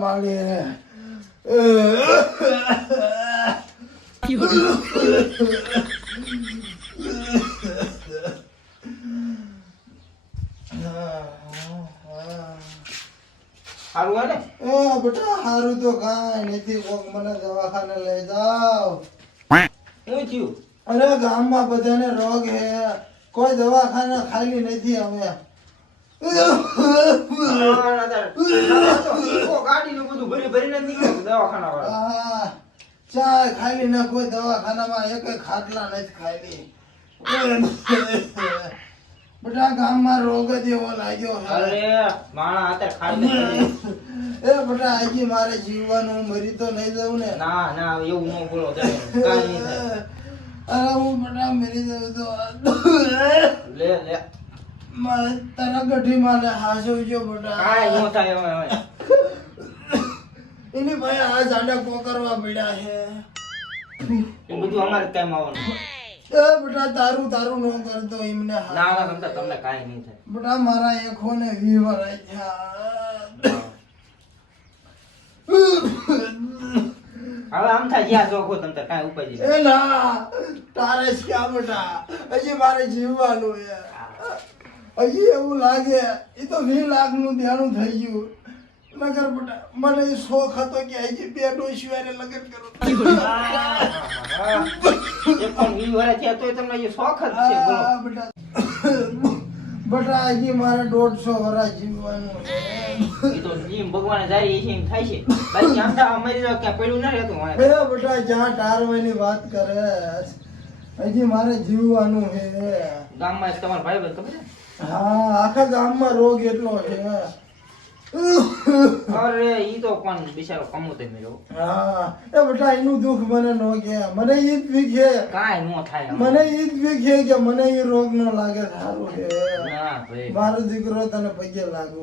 મારી હારું હાલે બેટા હારું તો કાંઈ નથી કોક મને દવાખાને લઈ જાવ શું થયું અરે ગામમાં બધાને રોગ હે કોઈ દવાખાને ખાલી નથી અમે ગાડીનું બધું ભરીને નીકળ્યું દવાખાના વાળા હા ચાય ખાલી ના કોઈ દવાખાનામાં એક ખાટલા નથી ખાલી બેટા ગામમાં રોગ જ એવો લાગ્યો હે અરે માણા અત્યારે ખાડી એ બેટા હજી મારે જીવવાનું મરી તો નહીં જવું ને ના ના એવું ન બોલો કાઈ નહીં થાય અરે હું બેટા મરી જવું તો લે લે મારે તારા ગઢીમાં લે હાસવજો બેટા કાઈ ન થાય હવે એની ભાઈ આ જાડા પોકરવા પડ્યા છે એ બધું અમારે ટાઈમ આવવાનું એ બેટા તારું તારું નો કરતો એમને ના ના તમને કાઈ નહીં થાય બેટા મારા એકો ને વીવર હવે આમ થાય જ્યાં જોખો તમને કાઈ ઉપાય એ ના તારે જ ક્યાં બેટા હજી મારે જીવવાનું છે હજી એવું લાગે એ તો 20 લાખ નું દેણું થઈ ગયું નગર બેટા મને એ શોખ હતો કે હજી બે ડોશીવારે લગ્ન કરું એ પણ 20 વર્ષ થયા તોય તમને એ શોખ જ છે બોલો બેટા હજી મારે 150 વર્ષ જીવવાનું છે એ તો જીમ ભગવાને જારી છે એમ થાય છે બાકી આમ તો અમારી જો ક્યાં પડ્યું ના રહેતું મને એ બેટા જ્યાં ટારવાની વાત કરે હજી મારે જીવવાનું છે ગામમાં તમારા ભાઈ બંધ ખબર છે હા આખા ગામમાં રોગ એટલો છે અરે ઈ તો પણ બિચારો કમુતે મેલો હા એ બેટા એનું દુઃખ મને નો કે મને ઈ જ બીક છે કાઈ નો થાય મને ઈ જ બીક છે કે મને ઈ રોગ નો લાગે સારું છે ના ભાઈ મારો દીકરો તને પગે લાગુ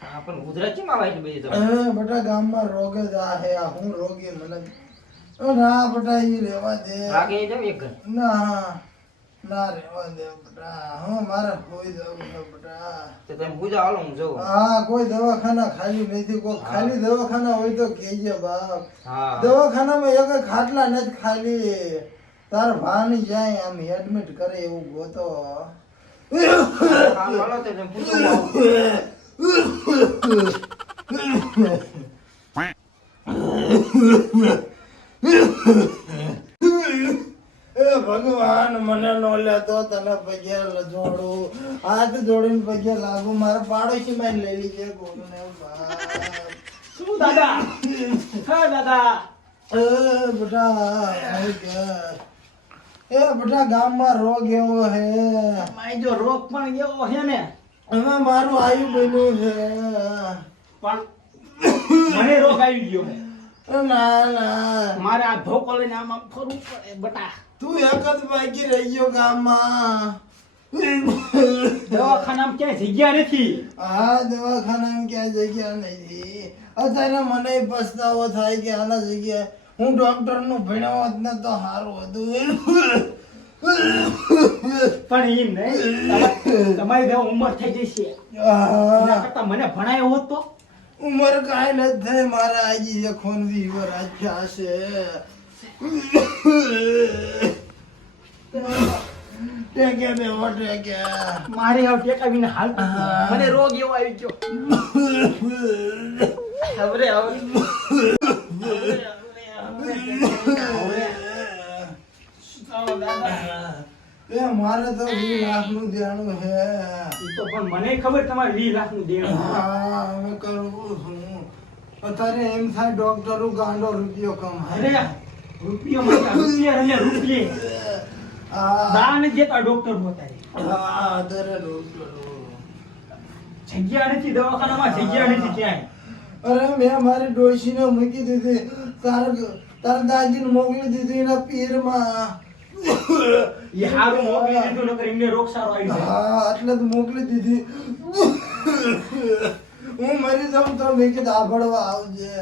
હા પણ ગુજરાતી માં વાઈટ બેજી તો બેટા ગામમાં રોગ જ આ હે આ હું રોગી મને ના બેટા ઈ રહેવા દે લાગે જાવ એક ઘર ના ના રહેવા દે બેટા હું મારે હોઈ જાવ બેટા તો તમે પૂજા હાલો હું જોઉં હા કોઈ દવાખાના ખાલી નથી કોઈ ખાલી દવાખાના હોય તો કહેજે બાપ હા દવાખાનામાં એક ખાટલા નથી ખાલી તાર ભાની જાય આમ એડમિટ કરે એવું ગોતો હા હાલો તો તમે પૂજો એ ભગવાન મને નો લેતો તને પગે જોડું હાથ જોડીને પગે લાગુ મારા પાડોશી માં લઈ લીજે કોને શું દાદા હા દાદા બેટા એ બેટા ગામમાં રોગ એવો હે માય જો રોગ પણ એવો છે ને એમાં મારું આયુ બન્યું છે પણ મને રોગ આવી ગયો ના ના મારે આ ધોકો લઈને આમ ફરવું પડે બટા તું એક જ બાકી રહી ગયો ગામમાં દવાખાનામાં ક્યાંય જગ્યા નથી હા દવાખાનામાં ક્યાં જગ્યા નથી અત્યારે મને પછતાવો થાય કે આના જગ્યાએ હું ડોક્ટર નું ભણ્યો હોત ને તો સારું હતું પણ એમ નહીં તમારી જેવો ઉંમર થઈ જશે એના કરતા મને ભણાયો હોત તો ઉમર કાંઈ નથી થાય મારા આજી ખૂન વીવર રાખ્યા છે ટેકે દેવો ટેકે મારે હવે ટેકાવીને હાલતું નથી. મને રોગ એવો આવી ગયો હવે એ મારે તો 20 લાખ નું દેણું હે તો પણ મને ખબર તમારે 20 લાખ નું દેણું હા હું કરું છું અત્યારે એમ થાય ડોક્ટરો ગાંડો રૂપિયો કમાય અરે રૂપિયો માટે રૂપિયા હા દાન જેતા ડોક્ટર મોતારે હા અત્યારે ડોક્ટરો જગ્યા નથી દવાખાનામાં જગ્યા નથી ક્યાંય અરે મેં મારી ડોશીને મૂકી દીધી તાર દાદીને મોકલી દીધી એના પીરમાં એ હારું મોકલી દીધું નકર એમને રોગ સારો આવી જાય હા એટલે જ મોકલી દીધી હું મરી જાઉં તો મેં કીધું આભળવા આવજે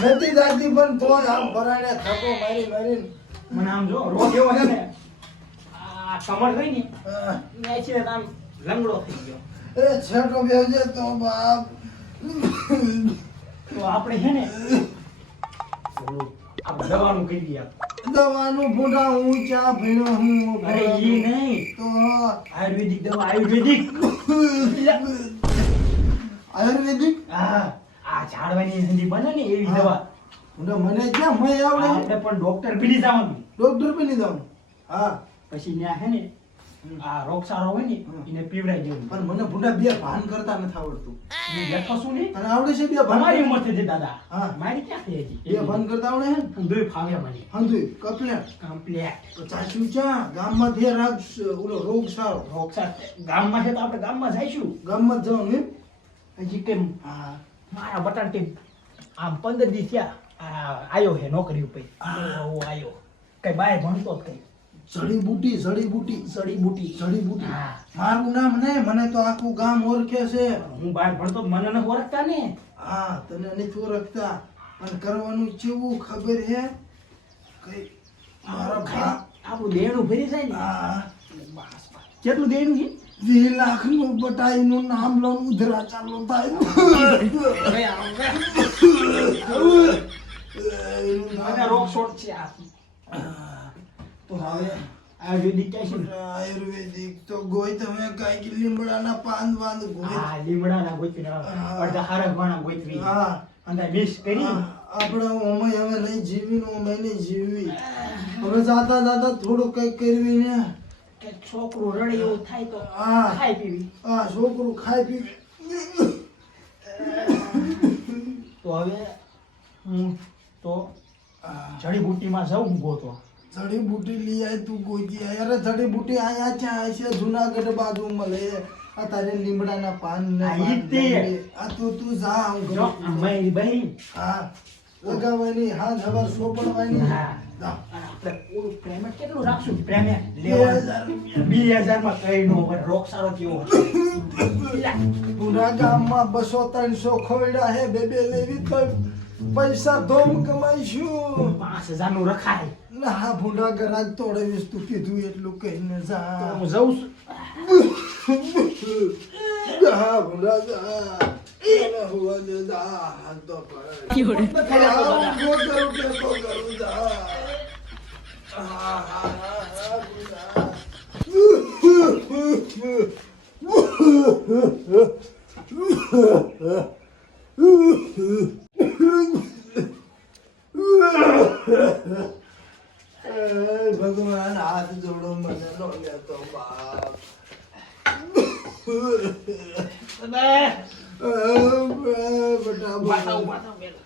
નથી જાતી પણ તો આમ ભરાણે થકો મારી મારીને મને આમ જો રોગ એવો છે ને આ આ કમર થઈ ને હા. ન્યાથી આમ લંગડો થઈ ગયો. એ છેટો બેસજે તો બાપ. તો આપણે છે ને આપણે દવાનું કરી દઈએ. દવાનું ભૂંડા હું ચા ભીણો હું. અરે ઈ નહીં, તો આયુર્વેદિક દવા, આયુર્વેદિક. આયુર્વેદિક હા, આ ઝાડવાની હંધી બને ને એવી હા. દવા. ભૂંડા મને ક્યાં મય આવડે. આપણે પણ ડોક્ટર ભીલી જવાનું. ડોક્ટર પે નહીં જવાનું. હા પછી ત્યાં છે ને આ રોગચાળો હોય ને એને પીવડાઈ દેવું. પણ મને ભૂંડા બે ભાન કરતા નથી આવડતું. હું લખો છું ને, અને આવડે છે બે ભાન તમારી ઉંમર થઈ છે દાદા. હા. મારી ક્યાં થઈ હજી? બે ભાન કરતા આવડે હે ને? દોય ફાવે મને હંધુય કપલે કમ્પ્લેટ. તો ચાચુ ચા ગામમાં થી રાખ ઓલો રોગ સારો રોગચાળ ગામમાં છે તો આપણે ગામમાં જઈશું. ગામમાં જ જવાનું એમ. હજી કેમ હા મારા બટાણ ટીમ આમ 15 દી થયા આયો હે નોકરી ઉપર. આયો કઈ બાય ભણતો જ કઈ જડીબુટી જડીબુટી. જડીબુટી હા. મારું નામ ને મને તો આખું ગામ ઓળખે છે. હું બહાર ભણતો તો મને ન ઓળખતા ને. હા તને નથી ઓળખતા. અને કરવાનું કેવું ખબર હે કઈ મારા ભા આપણું દેણું ભરી જાય ને. હા કેટલું દેણું છે? 2 લાખનું બટાઈનું નામ લઉં ઉધરા ચાલુ થાય મને રોગ શોટ છે આ. તો હવે આયુર્વેદિક કઈ છે ને? આયુર્વેદિક તો ગોઈ તમે કઈ લીમડાના પાન બાંધ ગોઈ. હા, લીમડાના ગોતવી, અડધા હરગવાના ગોતવી. હા અને મિક્સ કરી આપણે ઓમય હવે નહીં જીવી ને ઓમય નહીં જીવી. હવે જાતા જાતા થોડું કઈક કરવી ને. કે છોકરું રડે એવું થાય તો હા. ખાઈ પીવી. હા છોકરું ખાઈ પી. તો હવે હું તો જડીબુટીમાં જાઉં ગોતો. જડીબુટી લઈ આય તું ગોઈતી આય. અરે જડીબુટી આયા ક્યાં છે? જુનાગઢ બાજુ મળે. આ તારે લીમડાના પાન ને આ ઈ પાન તે. આ તું જા હું જો ઘરે. મારી બહેન. હા લગાવવાની હાથ હવાર સોપડવાની. હા. જા. આપણે ઓલું પેમેન્ટ કેટલું રાખશું? પેમેન્ટ 2000 રૂપિયા. 2000 માં કઈ નો હોય. રોગચાળો કેવો હતો. પૂરા ગામમાં 200-300 ખોયડા હે. બે લેવી તો પૈસા ધોમ કમાઈશું. 5000 નું રખાય. ના ભૂંડા ગરાક તોડવીશ તું કીધું એટલું કહીને તો જા. હું જઉં છું. જા ભૂંડા જા. મને હોવા દે જા. હાથ તો પડ. નથી રહેતો દાદા. ગો કરું કે તો કરું જા. હા હા હા ભગવાન હાથ જોડો મને નો લેતો બાપ. દાદા, બેટા ઉભા થાવ, ઉભા થાવ પહેલા.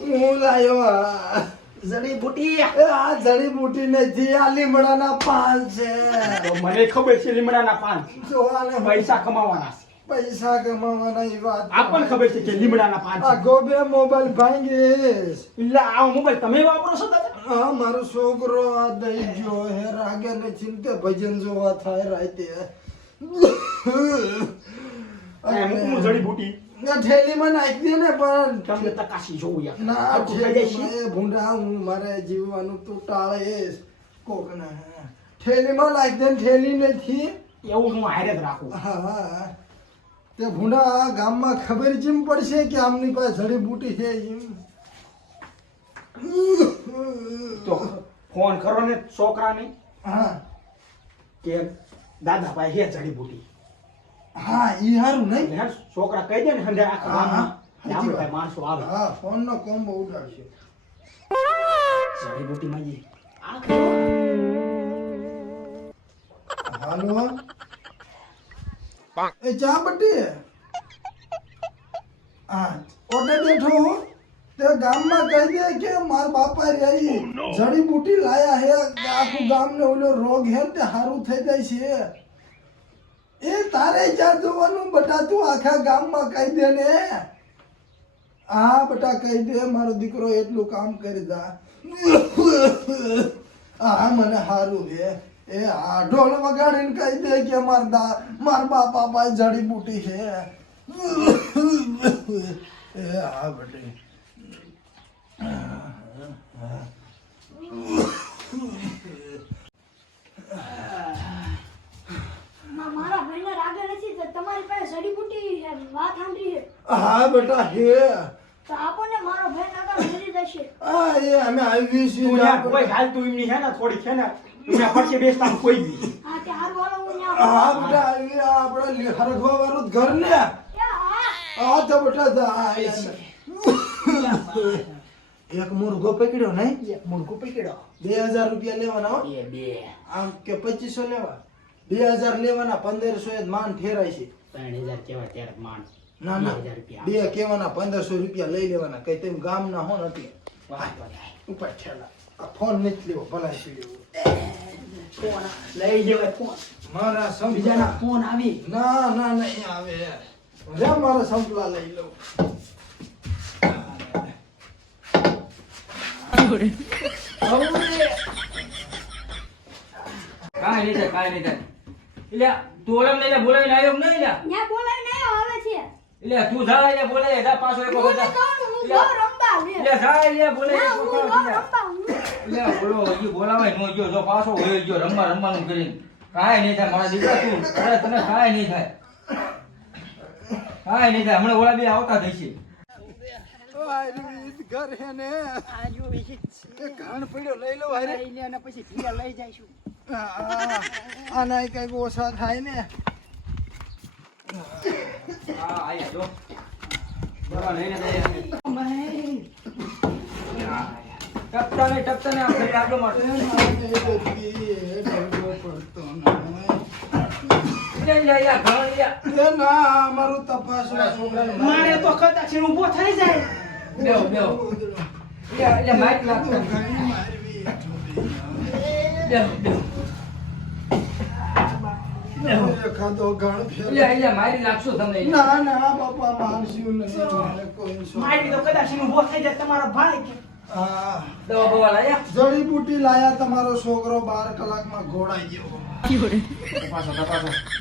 હું લાયો આ. જડીબુટી. આ જડીબુટી નથી, આ લીમડાના પાન છે. તો મને ખબર છે લીમડાના પાન જો આને પૈસા કમાવાના છે. પૈસા કમાવાના ઈ વાત. આપણને ખબર છે કે લીમડાના પાન આ છે. ગોબે મોબાઈલ ભાંગીશ. એટલે આ મોબાઈલ તમે વાપરો છો દાદા? હા મારો છોકરો આ દઈ ગયો હે. રાગે નથી ને તે ભજન જોવા થાય રાતે. અને હું જડીબુટી ના થેલીમાં નાખી દે ને પણ. તમને તકાસી જોવું યાર. ના આખું ખાઈ જાય છે. થેલીમાં એ ભૂંડા હું મારે જીવવાનું તું ટાળીશ. કોકને થેલીમાં નાખી દે ને થેલી નથી. એવું હું હારે જ રાખું. હા હા તે ભૂંડા આ ગામમાં ખબર જેમ પડશે કે આમની પાસે જડીબુટી છે એમ. તો ફોન કરો ને છોકરાને હા કે દાદા ભાઈ હે જડીબુટી. હા ઈ હારું નહીં. એટલે હેર છોકરા કહી દે ને હંધે આખા હા, ગામમાં હા. કે આપણે ભાઈ માણસો આવે. હા ફોન નો કોમ્બો ઉડાડશે. જડીબુટી માં જી હાલો એ ચા બટી. હા ઓટે બેઠો હું. તે ગામમાં કહી દે કે માર બાપા રહી જડીબુટી લાયા હે. આખું ગામને ઓલો રોગ હે ને તે હારું થઈ જાય છે. એ તારે ક્યાં જોવાનું બટા? તું આખા ગામમાં કહી દે ને. હા બટા કહી દે. મારો દીકરો એટલું કામ કરી દા. હા મને હારું હે. એ આ ઢોલ વગાડીને કહી દે કે માર બાપા પાસે જડીબુટી છે. એ હા બટી. મારા ભાઈને રાગે નથી તો તમારી પાસે જડીબુટી છે વાત સાંભળી છે હા બેટા હે તો આપો ને મારો ભાઈ નાગા મરી જશે આ એ અમે આવી તું છીએ યાર કોઈ હાલ તું એમની છે ને થોડી છે ને એમના પડશે બેસતા કોઈ બી હા તે હારું હાલો હું ન્યા હા બેટા આવી આ આપણે હરખવા વાળું જ ઘર ને આ તો બેટા જા એક મુર્ગો પકડ્યો નહીં મુર્ગો પકડ્યો 2000 રૂપિયા લેવાના હો બે આમ કે 2500 લેવા 2000 લેવાના 1500 જ માન ઠેરાય છે 3000 કેવા ત્યારે માંડ ના ના 2000 રૂપિયા બે કેવાના 1500 રૂપિયા લઈ લેવાના કઈ તેમ ગામ ના હો નથી ઉપર ઠેલા આ ફોન નથી લેવો ભલાઈ પીડ્યો ફોન લઈ જવાય ફોન મારા બીજાના સંપલા ફોન આવી ના ના નહીં આવે રે મારા સંપલા લઈ લઉં કાંઈ નહીં થાય એટલે તું ઓલમ લઈને બોલાવીને આવ્યો કે નહીં લ્યા ન્યા બોલાઈ નહીં આવે છે એટલે તું જા એટલે બોલે જા પાછો એક હું વખત તો કહું હું બહુ રંબા લે એટલે જા એટલે બોલે ના એક હું વખત બહુ જા. રંબા હું એટલે બોલો હજી બોલાવાય નો ગયો જો પાછો હોય ગયો રમવાનું કરીને કાંઈ નહીં થાય મારા દીકરા તું અરે તને કાંઈ નહીં થાય કાંઈ નહીં થાય હમણાં ઓલા બે આવતા થશે ઘર હે ને આજુ વિશે ઘાણ પડ્યો લઈ લો હારે લઈ લે અને પછી ઢીલા લઈ જઈશું આના કઈક ઓછા થાય ને હા આયા જો બરાબર લઈને જઈએ ટપતા ને આ ફરી આગળ માટે મારું તપાસવા છોકરાનું મારે તો કદાચ ઊભો થઈ જાય બેહો એટલે માઇક લાગતા બેહો એખાદો ઘણ ફેર એટલે મારી લાગશો તમે ના ના બાપા મારશું નહીં મારે કોઈ મારી તો કદાચ ઊભો થઈ જાય તમારા ભાઈ કે હા દવા બવા લાયા જડીબુટી લાયા તમારો છોકરો 12 કલાકમાં ઘોડાઈ ગયો તપાસો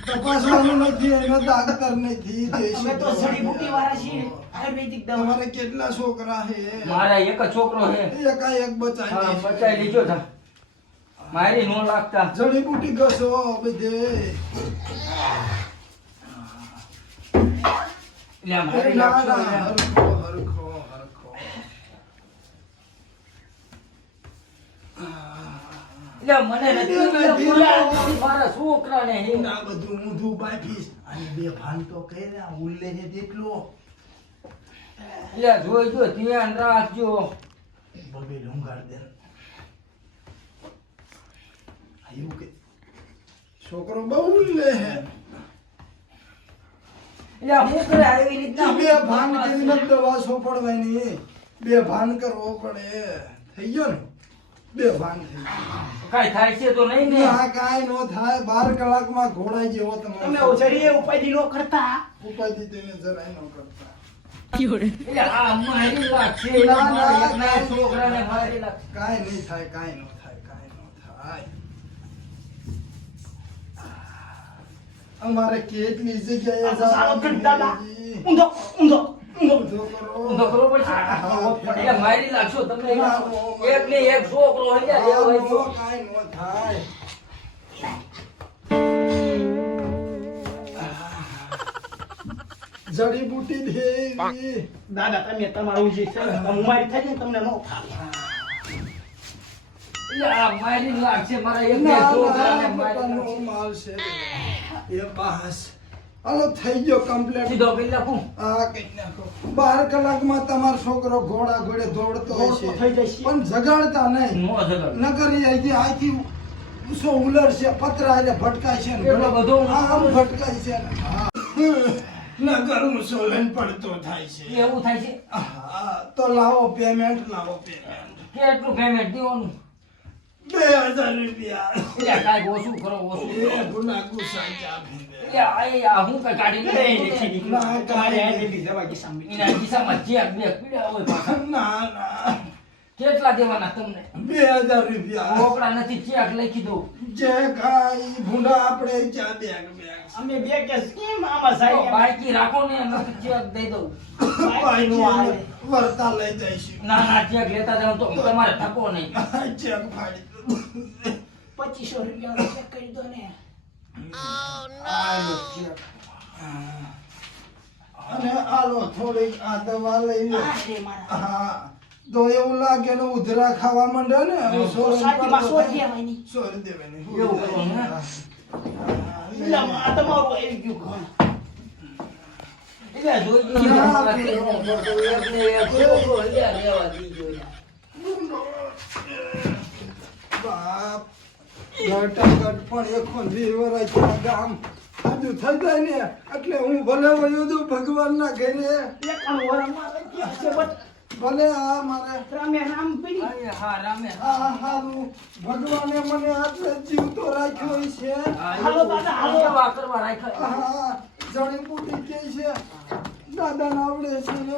તપાસવાનું નથી એનો ડાક્ટર નથી અમે તો જડીબુટી વાળા છીએ આયુર્વેદિક દવા તમારે કેટલા છોકરા હે મારા એક જ છોકરો છે એકાએક બચાઈ હા દઈશ. બચાઈ લીજો તા મારી નો લાગતા જડીબુટી ઘસો બધે એટલે મારી ના લાગશો ના હરખો હરખો હરખો એટલે મને નથી મારા છોકરાને હે આ બધું ઊંધું બાફીશ અને બે ભાન તો કહે ને આ ઉલ્લે છે તેટલો એટલે જોઈજો ધ્યાન રાખજો બબે ઢુંગાડ દે આયુ કે છોકરો બહુ ઉલ્લે હે એટલે હું કરે આવી રીતના બે ભાન કરીને જ દવા સોપડવાની બે ભાન કરવો પડે થઈ ગયો ને બે ભાન થઈ ગયું કાઈ થાય છે તો નહીં ને આ કાંઈ નો થાય 12 કલાકમાં ઘોડાઈ જેવો તમે તમે ઓછડીએ ઉપાધી નો કરતા ઉપાધિ તેને જરાય ન કરતા એટલે આ મારી લાગશે ના, ના, મારા એકના કાંઈ છોકરાને મારી લાગશે કાંઈ નહીં થાય કાંઈ નો થાય કાંઈ નો થાય અમારે કેટલી જગ્યાએ સારો કર દાદા જવાનું ઊંધો ઊંધો ઊંધો ઊંધો કરો. ઊંધો કરવો પડશે એટલે મારી લાગશો તમને ના, એક ને એક છોકરો હોય ને હા, એવો નો, હોય. કાંઈ નો થાય જડીબુટી દેવી દાદા તમે તમારું જે છે ને તમે મારી થઈ જાય ને તમને નો ફાવે એટલે આ મારી લાગશે મારા એક ને ના, છોકરાને ના, મારી પોતાનો લાગશે. માલ છે એ બસ હાલો થઈ ગયો કમ્પ્લીટ સીધો કરી નાખું આ કઈ નાખો 12 કલાકમાં તમારો છોકરો ઘોડા ઘોડે દોડતો દોડતો હશે થઈ જશે. પણ જગાડતા નહીં નો જગર નગર અહીંથી ઉસો ઉલર છે પતરા એટલે ભટકાય છે ને એટલો બધો આમ ભટકાય છે ને હા. નગર ઊંચો લઈને પડતો થાય છે એવું થાય છે હા, તો લાવો પેમેન્ટ કેટલું પેમેન્ટ દેવાનું 2000 રૂપિયા એટલે કાંઈક ઓછું કરો ઓછું કરો. એ ગુના ગુસા ચા પીને એટલે આ હું કઈ કાઢી નહીં, નહીં નહીં, ના, કાંઈ નહીં. લીધી દવા કે સાંભળી એના ખિસ્સામાં ચેક બે પીડ્યા હોય પાછા ના ના કેટલા દેવાના તમને 2000 રૂપિયા રોકડા નથી ચેક લખી દઉં જે કાંઈ ભૂંડા આપણે ચા બેગ અમે બે કેસ કેમ આમાં જાય બાકી રાખો ને નથી ચેક દઈ દઉં બાકી નો આવે. વર્તા લઈ જઈશું ના ના ચેક લેતા જાવ તો તમારે થકો નહીં. ચેક ફાડી દો. 2500 રૂપિયા ચેક કરી દો ને. આલો ચેક. અને આલો થોડીક આ દવા લઈ લો આ રે મારા. હા તો એવું લાગે ને ઉધરા ખાવા માંડે ને હવે સાચીમાં સોટ લેવાની. સોરી દેવાની એવું કરવાનું હે? લા, આ તમારું આવી ગયું ઘર. એટલે જોઈ જોઈને વાત કરવો પડતો. એકને એક છોકરો હજાર રહેવા દીધો યાર. બાપ ઘટાઘટ પણ એકો લીવર ગામ આજુ થઈ જાય ને એટલે હું ભલે વયો દઉં ભગવાનના ઘરે એકાણું વરસમાં ગયા છે, but ભલે આ મારે રામે રામ પીડી. અરે હા રામે આ હારું ભગવાને મને આટલે જીવતો રાખ્યો છે હાલો દાદા, હાલો. સેવા કરવા રાખ્યા. હા જડીબુટી કે છે દાદાને આવડે છે ને